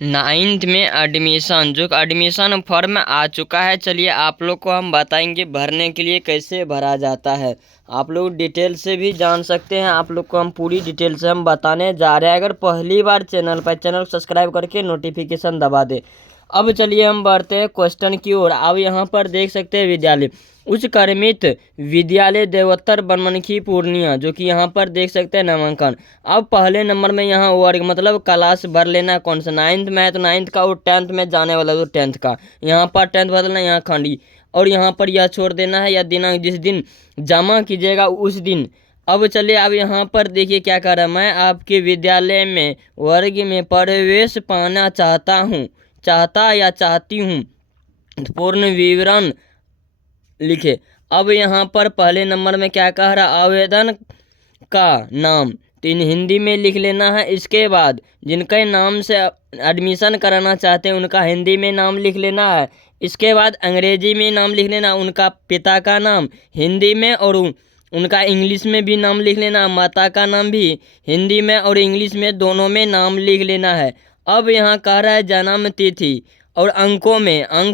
Ninth में admission जो admission form आ चुका है। चलिए आप लोग को हम बताएंगे भरने के लिए कैसे भरा जाता है। आप लोग डिटेल से भी जान सकते हैं। आप लोग को हम पूरी डिटेल से हम बताने जा रहे हैं। अगर पहली बार चैनल को सब्सक्राइब करके नोटिफिकेशन दबा दे। अब चलिए हम बढ़ते हैं क्वेश्चन की ओर। अब यहाँ पर देख सकते हैं विद्यालय उच्च क्रमित विद्यालय देवोत्तर बनमनखी पूर्णिया, जो कि यहाँ पर देख सकते हैं नामांकन। अब पहले नंबर में यहाँ वर्ग मतलब क्लास भर लेना है कौन सा। नाइन्थ में है तो नाइन्थ का, और टेंथ में जाने वाला तो टेंथ का। यहाँ पर टेंथ बदलना, यहाँ खंडी, और यहाँ पर यह छोड़ देना है या दिनांक जिस दिन जमा कीजिएगा उस दिन। अब चलिए अब यहाँ पर देखिए क्या कर रहा है। मैं आपके विद्यालय में वर्ग में प्रवेश पाना चाहता या चाहती हूँ, पूर्ण विवरण लिखे। अब यहाँ पर पहले नंबर में क्या कह रहा, आवेदन का नाम तो इन हिंदी में लिख लेना है। इसके बाद जिनके नाम से एडमिशन कराना चाहते हैं उनका हिंदी में नाम लिख लेना है। इसके बाद अंग्रेजी में नाम लिख लेना, उनका पिता का नाम हिंदी में और उनका इंग्लिश में भी नाम लिख लेना। माता का नाम भी हिंदी में और इंग्लिश में दोनों में नाम लिख लेना है। अब यहाँ कह रहा है जन्म तिथि और अंक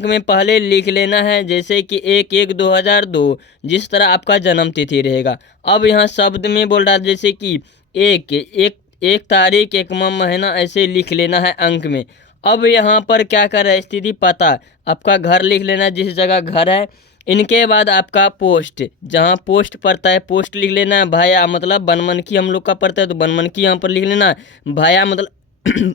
में पहले लिख लेना है, जैसे कि 1/1/2002 जिस तरह आपका जन्म तिथि रहेगा। अब यहाँ शब्द में बोल रहा है जैसे कि एक तारीख, एक महीना, ऐसे लिख लेना है अंक में। अब यहाँ पर क्या कर रहा है, स्थिति पता आपका घर लिख लेना है जिस जगह घर है। इनके बाद आपका पोस्ट, जहाँ पोस्ट पड़ता है पोस्ट लिख लेना है। भाया मतलब बनमनखी हम लोग का पड़ता है तो बनमनखी यहाँ पर लिख लेना है। भाया मतलब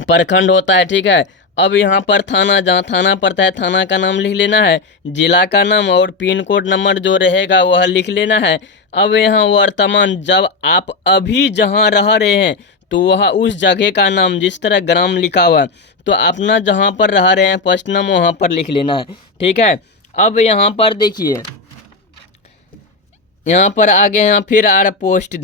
प्रखंड होता है, ठीक है। अब यहाँ पर थाना, जहाँ थाना पड़ता है थाना का नाम लिख लेना है। जिला का नाम और पिन कोड नंबर जो रहेगा वह लिख लेना है। अब यहाँ वर्तमान, जब आप अभी जहाँ रह रहे हैं तो वह उस जगह का नाम, जिस तरह ग्राम लिखा हुआ है तो अपना जहाँ पर रह रहे हैं फर्स्ट नाम वहाँ पर लिख लेना है, ठीक है। अब यहाँ पर देखिए, यहाँ पर आगे यहाँ फिर आ रहा पोस्ट,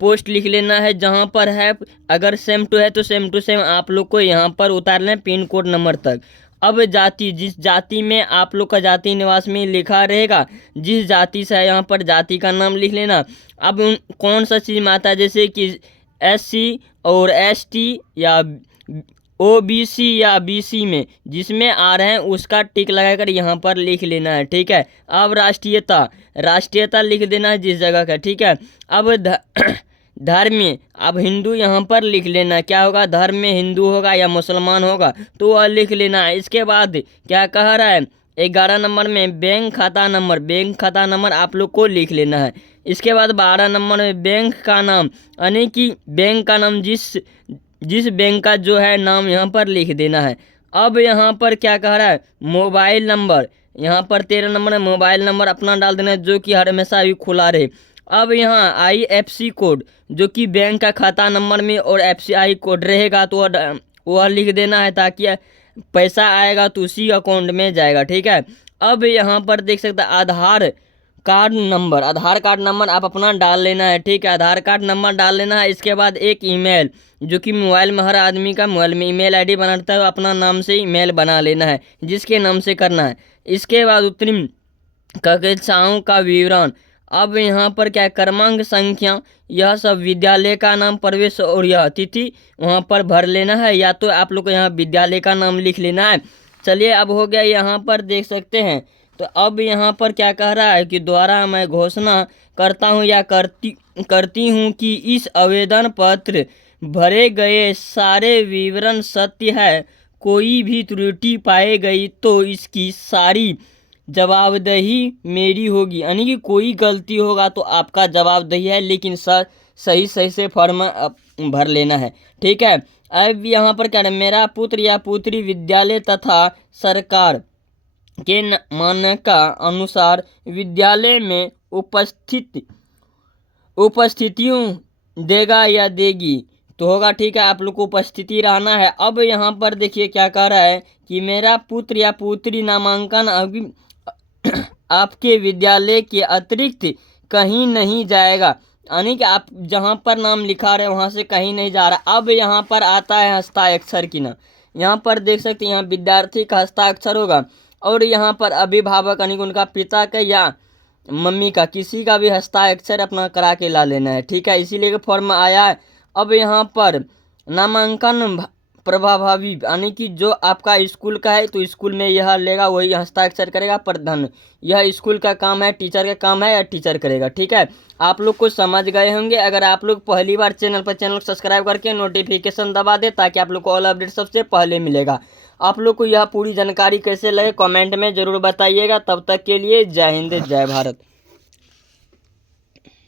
पोस्ट लिख लेना है जहाँ पर है। अगर सेम टू है तो सेम टू सेम आप लोग को यहाँ पर उतारना है पिन कोड नंबर तक। अब जाति, जिस जाति में आप लोग का जाति निवास में लिखा रहेगा, जिस जाति से है यहाँ पर जाति का नाम लिख लेना। अब कौन सा चीज़ में आता है, जैसे कि SC और ST या OBC या BC में जिसमें आ रहे हैं उसका टिक लगाकर यहाँ पर लिख लेना है, ठीक है। अब राष्ट्रीयता लिख देना है जिस जगह का, ठीक है। अब धर्म, अब हिंदू यहाँ पर लिख लेना है। क्या होगा, धर्म में हिंदू होगा या मुसलमान होगा तो वह लिख लेना है। इसके बाद क्या कह रहा है, 11 नंबर में बैंक खाता नंबर आप लोग को लिख लेना है। इसके बाद 12 नंबर में बैंक का नाम, यानी कि बैंक का नाम जिस बैंक का जो है नाम यहाँ पर लिख देना है। अब यहाँ पर क्या कह रहा है, मोबाइल नंबर, यहाँ पर 13 नंबर में मोबाइल नंबर अपना डाल देना है जो कि हर हमेशा भी खुला रहे। अब यहाँ IFSC कोड, जो कि बैंक का खाता नंबर में और FCI कोड रहेगा तो वह लिख देना है, ताकि पैसा आएगा तो उसी अकाउंट में जाएगा, ठीक है। अब यहाँ पर देख सकते हैं आधार कार्ड नंबर आप अपना डाल लेना है, ठीक है। आधार कार्ड नंबर डाल लेना है। इसके बाद एक ईमेल, जो कि मोबाइल में हर आदमी का मोबाइल में ईमेल ID बनाता है, अपना नाम से ईमेल बना लेना है जिसके नाम से करना है। इसके बाद उत्तरी कक्षाओं का विवरण। अब यहाँ पर क्या है, क्रमांक, संख्या, यह सब, विद्यालय का नाम, प्रवेश और यह तिथि वहाँ पर भर लेना है, या तो आप लोग को यहाँ विद्यालय का नाम लिख लेना है। चलिए अब हो गया, यहाँ पर देख सकते हैं। तो अब यहाँ पर क्या कह रहा है कि द्वारा मैं घोषणा करता हूँ या करती हूँ कि इस आवेदन पत्र भरे गए सारे विवरण सत्य है। कोई भी त्रुटि पाई गई तो इसकी सारी जवाबदेही मेरी होगी, यानी कि कोई गलती होगा तो आपका जवाबदेही है, लेकिन सही से फॉर्म भर लेना है, ठीक है। अब यहाँ पर क्या है, मेरा पुत्र या पुत्री विद्यालय तथा सरकार के मान्यता अनुसार विद्यालय में उपस्थितियों देगा या देगी तो होगा, ठीक है। आप लोग को उपस्थिति रहना है। अब यहाँ पर देखिए क्या कह रहा है कि मेरा पुत्र या पुत्री नामांकन अभी आपके विद्यालय के अतिरिक्त कहीं नहीं जाएगा, यानी कि आप जहाँ पर नाम लिखा रहे वहाँ से कहीं नहीं जा रहा। अब यहाँ पर आता है हस्ताक्षर की ना, यहाँ पर देख सकते हैं यहाँ विद्यार्थी का हस्ताक्षर होगा, और यहाँ पर अभिभावक यानी कि उनका पिता का या मम्मी का, किसी का भी हस्ताक्षर अपना करा के ला लेना है, ठीक है। इसीलिए फॉर्म आया है। अब यहाँ पर नामांकन प्रभावी यानी कि जो आपका स्कूल का है तो स्कूल में यह लेगा, वही हस्ताक्षर करेगा। प्रधान, यह स्कूल का काम है, टीचर का काम है, या टीचर करेगा। ठीक है, आप लोग को समझ गए होंगे। अगर आप लोग पहली बार चैनल पर, चैनल को सब्सक्राइब करके नोटिफिकेशन दबा दे ताकि आप लोग को ऑल अपडेट सबसे पहले मिलेगा। आप लोग को यह पूरी जानकारी कैसे लगे कमेंट में ज़रूर बताइएगा। तब तक के लिए जय हिंद, जय भारत।